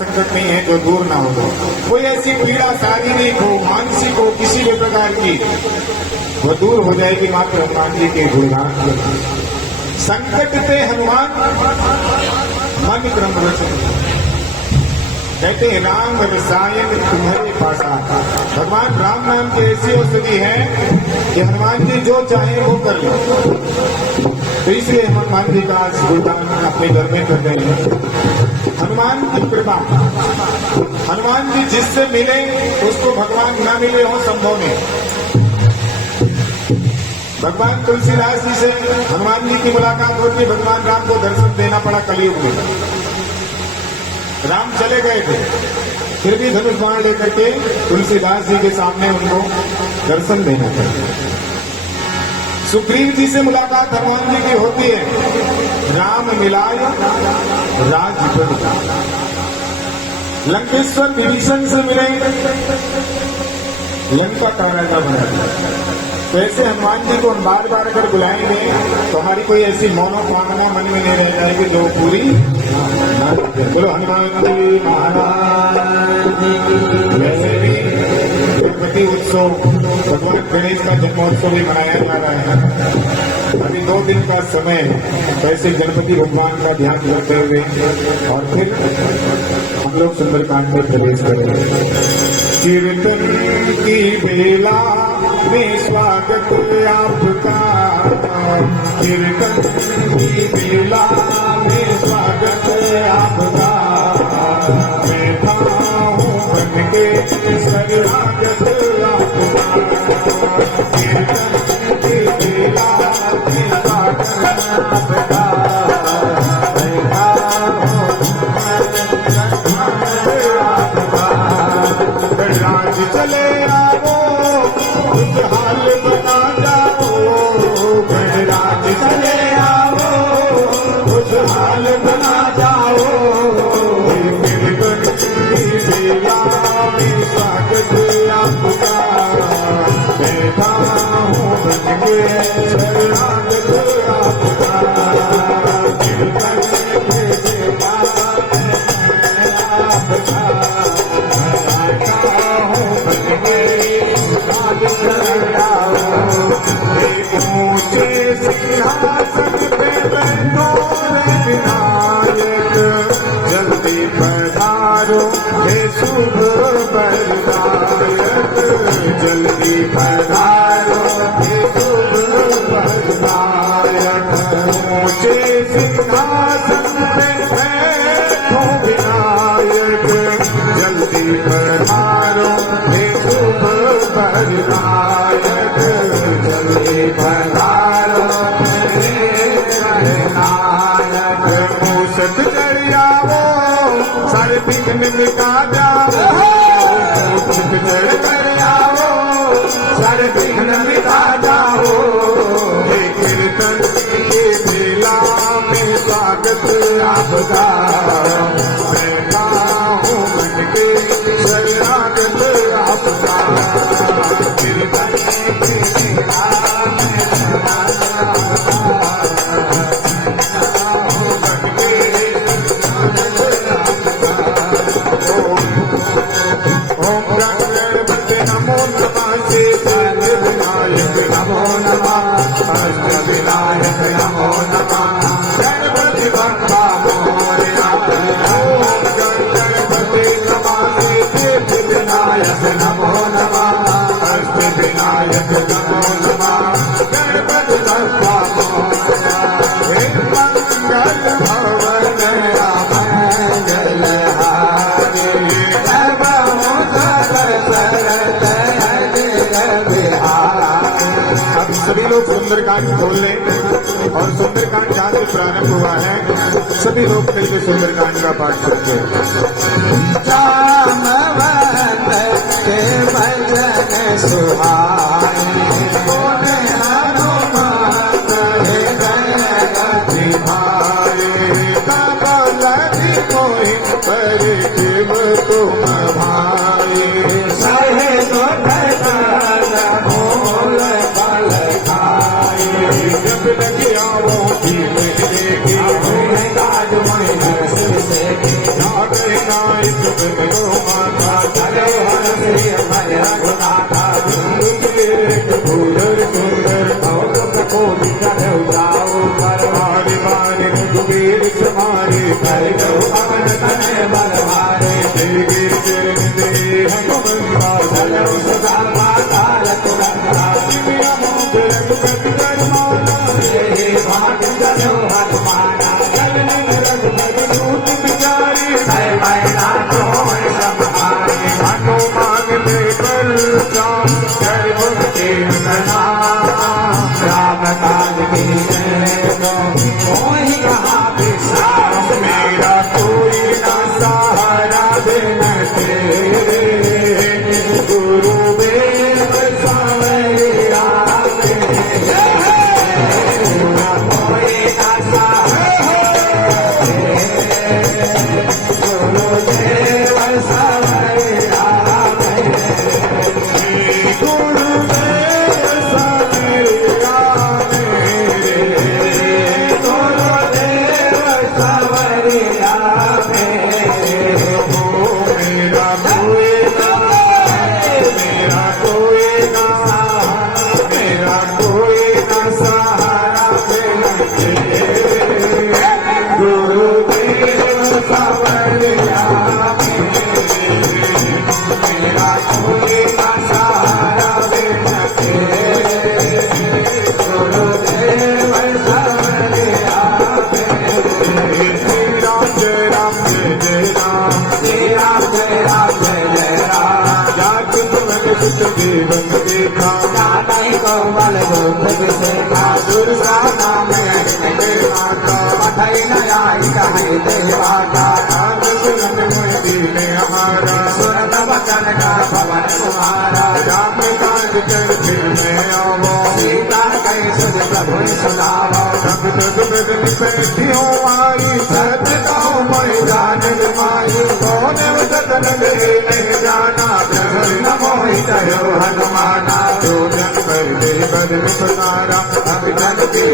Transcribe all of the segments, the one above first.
संकट नहीं है जो दूर ना हो। कोई ऐसी पीड़ा शारीरिक हो, मानसिक हो, किसी भी प्रकार की, वो दूर हो जाएगी मात्र हनुमान जी के गुणगान। संकट ते हनुमान मन क्रम वचन, कहते हैं राम रसायन तुम्हारे पासा। भगवान राम नाम की ऐसी औषधि है कि हनुमान जी जो चाहे वो कर लो। तो इसलिए हनुमान जी का गुणगान अपने घर में कर रहे हैं। हनुमान की कृपा, हनुमान जी जिससे मिले उसको भगवान ना मिले हो संभव नहीं। भगवान तुलसीदास जी से हनुमान जी की मुलाकात होती, भगवान राम को दर्शन देना पड़ा कलयुग में। राम चले गए थे, फिर भी धनुष बाण लेकर के तुलसीदास जी के सामने उनको दर्शन देना पड़ा। सुग्रीव जी से मुलाकात हनुमान जी की होती है, राम मिलाय राजपद। लंकेश्वर विभीषण से मिले, लंका का राजा बना। तो ऐसे हनुमान जी को हम बार बार अगर बुलाएंगे तो हमारी कोई ऐसी मनोकामना मन में नहीं रह जाएगी जो पूरी। बोलो हनुमान जी महाराज। वैसे भी गणपति उत्सव, भगवान गणेश का जन्मोत्सव भी मनाया जा रहा है। अभी 2 दिन का समय है, तो ऐसे गणपति भगवान का ध्यान करते हुए और फिर हम लोग सुंदरकांड में प्रवेश करेंगे। कीर्तन की बेला में स्वागत आपका, कीर्तन की बेला में स्वागत आपका। बैठा हूँ बन के शरणागत आपका, कीर्तन की बेला में स्वागत आपका। बैठा राज चले आओ, खुशहाल बना जाओ। गणराज चले आओ, खुशहाल बना जाओ। कीर्तन की बेला में स्वागत आपका। बैठा हूँ बन के शरणागत आपका। कीर्तन की बेला में आपका। ऊंचे सिंहासन पे बैठो रे विनायक, जल्दी पधारो हे शुभ वरदायक। जल्दी पधारो हे शुभ वरदायक। ऊंचे सिंहासन पे बैठो विनायक, जल्दी पधारो हे शुभ वरदायक। जल्दी पधारो हे नायक। मूषक चढ़ आओ, सारे विघ्न मिटा जाओ। मूषक चढ़ कर आओ, सारे विघ्न मिटा जाओ। हे कीर्तन की बेला में स्वागत आपका। बैठा हूँ बन के शरणागत आपका। कीर्तन की बेला सुंदरकांड खोल लें और सुंदरकांड जहाँ से प्रारंभ हुआ है सभी लोग मिलकर सुंदरकांड का पाठ करते हैं। जामवंत के भजन सुहाए, हनुमान हे गणपति भाए। कबल कोई पर शिव तुम भाई, सहे तो जब लगे आओ की मेरे की, आज मैं से सुगत गो माता चलो हर श्री हमारे रघुनाथा सुंदर सुंदर को दिखाओ जाओ कर मारे मारे रघुवीर समारे कर दो अमन तने बल मारे जय गिर चरण दे हनुमंता चलो सदा माता रघुनंदा दिव्या मोह रघुपति कर माता हे भाग चलो हनुमाना चलने रघुपति दूत बिचारी जय मैना तो संहारे हनुमान में कर जाम कर भक्ति नना राम काज की मोहि कहा विश्वास मेरा कोई न सहारा बिन तेरे गुरु देव सवैया कोई न सहारा गुरु देव सवैया जीवन देखा नहीं कोमल गोद विषेखा दुर्गा नाम माता मठई नयाई कहे देवाता राम सुरत मोहि ने हमारा सुरत वचन का भवन तुम्हारा राम काज कर फिर में आवो सीता कही सुध प्रभु सुनावो तब तक बदन बैठियो आई सत गाँव मैं जान माई कौन जतन नहीं जाना न मोहि कहो हनुमाना जो जन कर दे बदन सुनारा अब जन के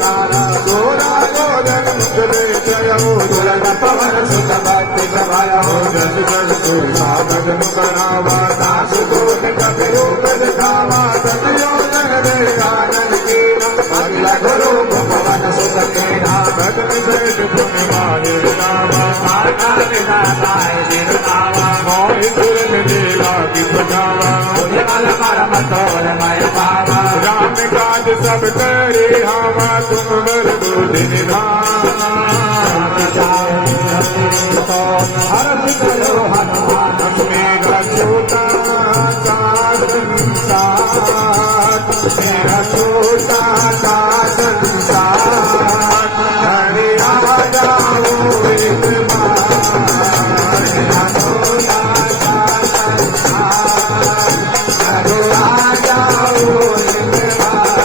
तारा सोरा जो जन मुझे जयो दुर्ग पवन सुत भक्ति प्रभाया हो जस जस सुरसा बदन करावा दास दूत कपियो पद खावा सतयो जन दे आनंद की अगला गुरु पवन सुत केना बदन बैठ पुण्य मारे नामा माता पिता ताय जिरनावा मोहि सुरन देला की बजावा राम काज सब करे हवा तुम बल बुद्धि निधान मेरा छोटा सा संसार मेरा छोटा सा संसार हरे आ जाओ एक बार मेरा छोटा सा संसार हरे आ जाओ एक बार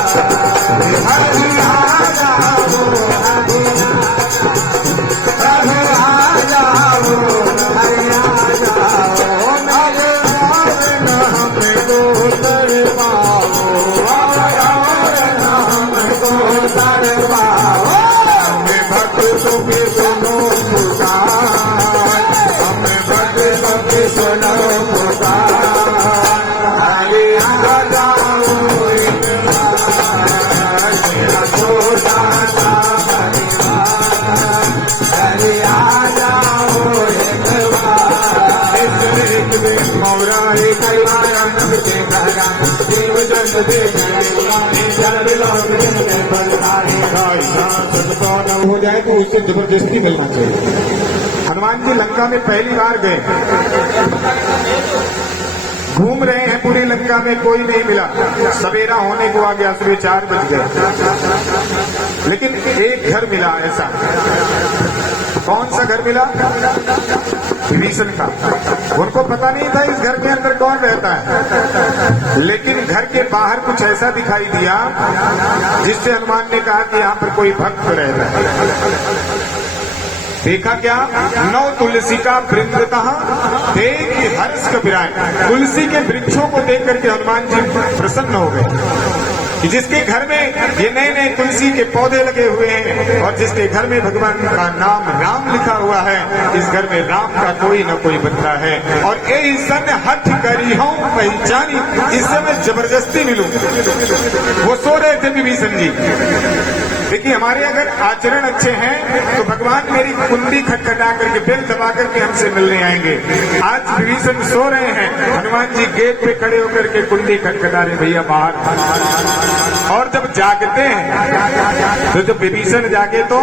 हरे आ जाओ हरे आ जाओ हरे आ जाओ मेरे हमको तर पाओ हमको तर पाओ हमें भक्तों के सुनो पुकार हमें भक्तों के सुनो पुकार हरे आ जाओ एक बार मेरा छोटा सा परिवार हरे आ जाओ एक बार एक दिन मौरा एक आनंद के घरा देव जन दे हो जाए तो उससे जबरदस्ती मिलना चाहिए। हनुमान जी लंका में पहली बार गए, घूम रहे हैं पूरी लंका में, कोई नहीं मिला। सवेरा होने को आ गया, सुबह 4 बज गए, लेकिन एक घर मिला ऐसा। कौन सा घर मिला? विभीषण का। उनको पता नहीं था इस घर के अंदर कौन रहता है, लेकिन घर के बाहर कुछ ऐसा दिखाई दिया जिससे हनुमान ने कहा कि यहाँ पर कोई भक्त रहता है। देखा क्या? नौ तुलसी का वृंदतः देख हर्ष कपिराय। तुलसी के वृक्षों को देख करके हनुमान जी प्रसन्न हो गए। कि जिसके घर में ये नए नए तुलसी के पौधे लगे हुए हैं और जिसके घर में भगवान का नाम राम लिखा हुआ है, इस घर में राम का कोई न कोई बंदा है। और ये सन हठ करी हूं पहचानी, इससे मैं जबरदस्ती मिलूं। वो सो रहे थे विभीषण जी। देखिए हमारे अगर आचरण अच्छे हैं तो भगवान मेरी कुंडी खटखटा करके बेल दबा करके हमसे मिलने आएंगे। आज विभीषण सो रहे हैं, हनुमान जी गेट पे खड़े होकर के कुंडी खटखटा रहे, भैया बाहर। और जब जागते हैं तो जब विभीषण जागे तो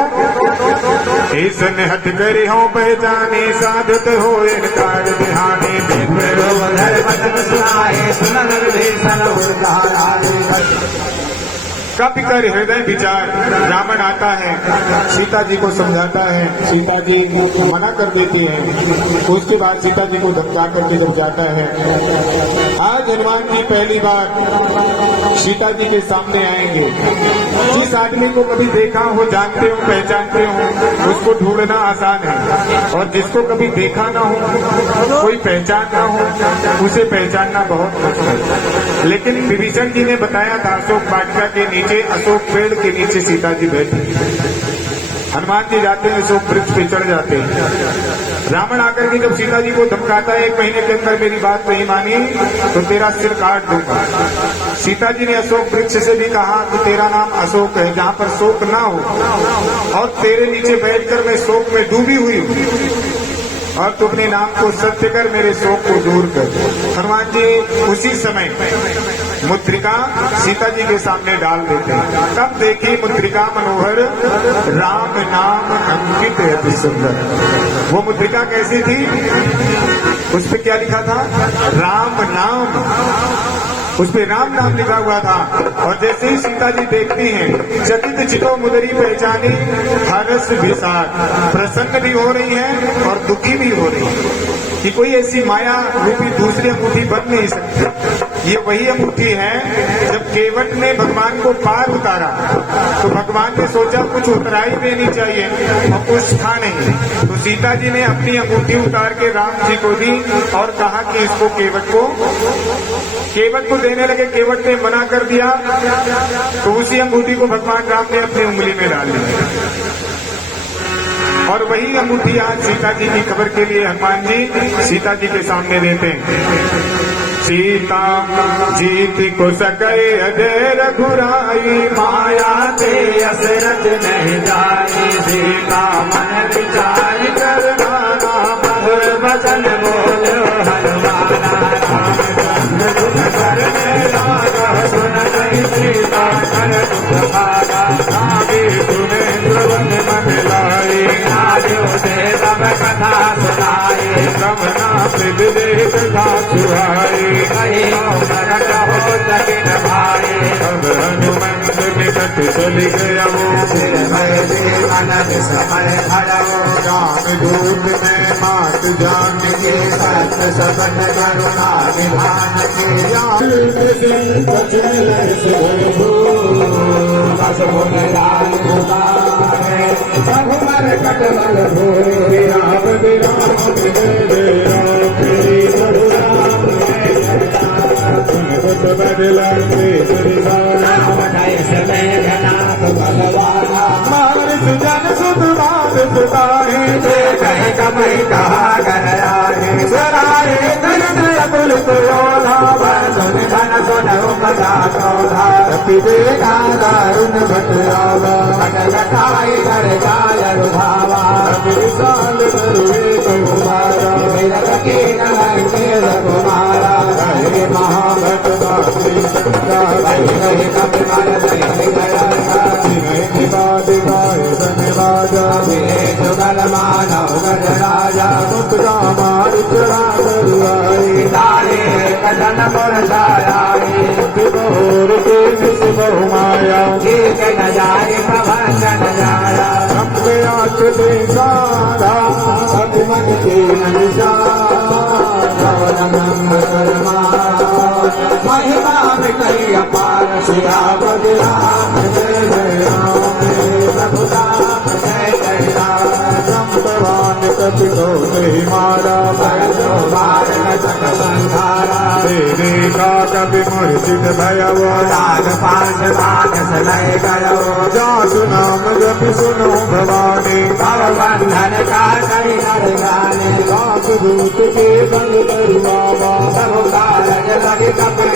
ईसन हट करे हो पहचाने साधत हो इनकार बिहाने कभी कर हृदय विचार। रावण आता है, सीता जी को समझाता है, सीता जी मना कर देती है। उसके बाद सीता जी को धमका करके जब जाता है, आज हनुमान जी पहली बार सीता जी के सामने आएंगे। जिस आदमी को कभी देखा हो, जानते हो, पहचानते हो, उसको ढूंढना आसान है। और जिसको कभी देखा ना हो, कोई पहचान ना हो, उसे पहचानना बहुत मुश्किल है। लेकिन विभीषण जी ने बताया था अशोक वाटिका के नीचे, अशोक पेड़ के नीचे सीता जी बैठी। हनुमान जी जाते हैं, अशोक वृक्ष पे चढ़ जाते हैं। रावण आकर के जब सीता जी को धमकाता है, 1 महीने के अंदर मेरी बात नहीं मानी तो तेरा सिर काट दूंगा। सीता जी ने अशोक वृक्ष से भी कहा कि तेरा नाम अशोक है, जहाँ पर शोक ना हो, और तेरे नीचे बैठकर मैं शोक में डूबी हुई हूँ, और तू अपने नाम को सत्य कर, मेरे शोक को दूर कर। हनुमान जी उसी समय मुद्रिका सीता जी के सामने डाल देते हैं। तब देखी मुद्रिका मनोहर राम नाम अंकित अति सुंदर। वो मुद्रिका कैसी थी? उस पे क्या लिखा था? राम नाम। उस पे राम नाम लिखा हुआ था। और जैसे ही सीता जी देखती हैं, चकित चितो मुदरी पहचानी हर्ष विषाद, प्रसन्न भी हो रही है और दुखी भी हो रही है कि कोई ऐसी माया रूपी दूसरी अंगूठी बन नहीं सकती। ये वही अंगूठी है जब केवट ने भगवान को पार उतारा तो भगवान ने सोचा कुछ उतराई देनी चाहिए और कुछ था नहीं, तो सीता जी ने अपनी अंगूठी उतार के राम जी को दी और कहा कि इसको केवट को देने लगे। केवट ने मना कर दिया तो उसी अंगूठी को भगवान राम ने अपनी उंगली में डाल दी। और वही अंगूठी आज सीता जी की खबर के लिए हनुमान जी सीता जी के सामने देते हैं। सीता जीत को सके अजय रघुराई, माया ते असरत नहीं जाई। सीता मन विचार कर नाना, मधुर वचन बोलो हनुमाना। सुन नहीं सीता कर दुखारा, सुने ध्रुवन मन लाई। तब कथा सुनाए, रमना विदेश कथा सुहाए। हो जगिन भाई, अब हनुमंत निकट चली गया वो। समय हरवो, राम दूत में मात जान के, सत्य सबन करुणा निधान के। रघुवर कटवल भोरे, राम राम बदला सुजन सुधार सुधारे, कहीं कमई कहा गया है। सराय धन अतुल तुयोला, धन धन सुनो मजा चौधा। पिबेगा दारुण भटरावा, घटाई घर जाय रुधावा। विशाल करुए तुम्हारा, मेरा के रघुमारा। हरे महाभट मानव गजराजा, मुद्रा मार चढ़ा करुआई। कदन बरसाई, बहुर के विष बहुमाया। एक न जाए प्रभंजन जाया, सबके आँख सारा। सब मन के महिमा में कई अपार। शिरा बदला जय जय राम, प्रभु राम जय जय राम। भगवान कपिलो नहीं मारा, बार न सक संधारा। तेरे का कभी मूर्छित भयव राग पाठ भाग सलय गयो जासु नाम जपि सुनो भवानी भव बंधन का करि नर गाने दास दूत के संग तरुआवा सब कारज लगे कपि